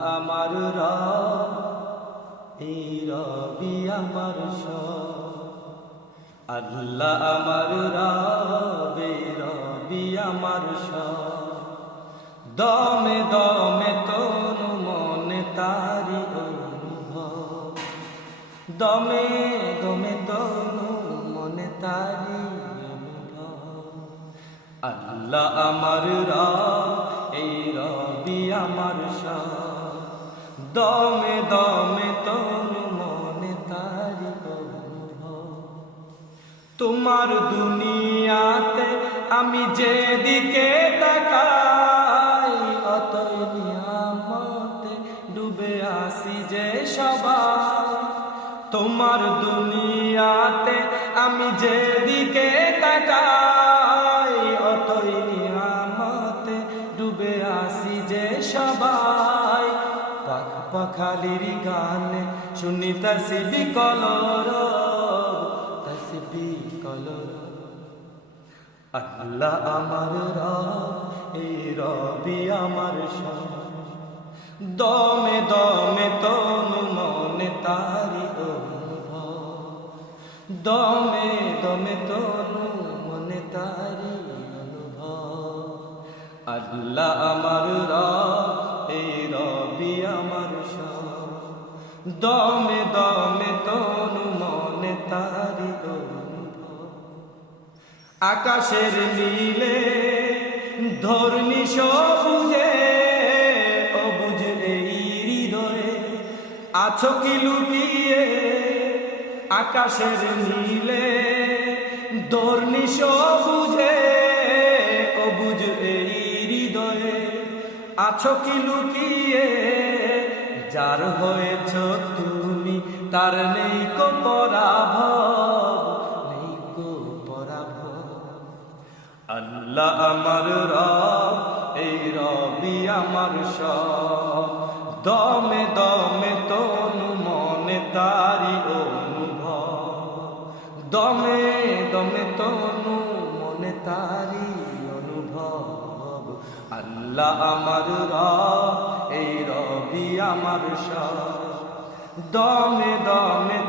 আমার রব, এই রবি আমার সব। আল্লাহ আমার রব, এই রবি আমার সব। দমে দমে তনু মনে তারি অনুভব, দমে দমে তনু মনে তারি অনুভব। আল্লাহ আমার রব, এই রবি আমার সব। দমে দমে তনু মনে তারি অনুভব। তোমার দুনিয়াতে আমি যেদিকে তাকাই, অতই নিয়ামতে ডুবে আসি যে সবাই। তোমার দুনিয়াতে আমি যেদিকে তাকাই, অতই নিয়ামতে ডুবে আসি যে সবাই। পাখালির গানে শুনি তাসবিহ কলরব, তাসবিহ কলরব। আল্লাহ আমার রব, এই রবি আমার সব। দমে দমে তনু মনে তারি অনুভব, দমে দমে তনু মনে তারি অনুভব। আল্লাহ আমার রব, এই রবি আমার সব। দমে দমে তনু মনে তারি অনুভব। আকাশের নীলে ধর্মী সবুজে, অবুঝ এই হৃদয়ে আছো কি লুকিয়ে। আকাশের নীলে ধর্মী সবুজে, অবুঝ এই হৃদয়ে আছো কি লুকিয়ে। যার হয়েছ তুমি তার নেই কো পরাভব, নেই কো পরাভব। আল্লাহ আমার রব, এই রবি আমার সব। দমে দমে তনু মনে তারি অনুভব, দমে দমে তনু মনে তারি অনুভব। আল্লাহ আমার রব, এই রবি আমার সব। দমে দমে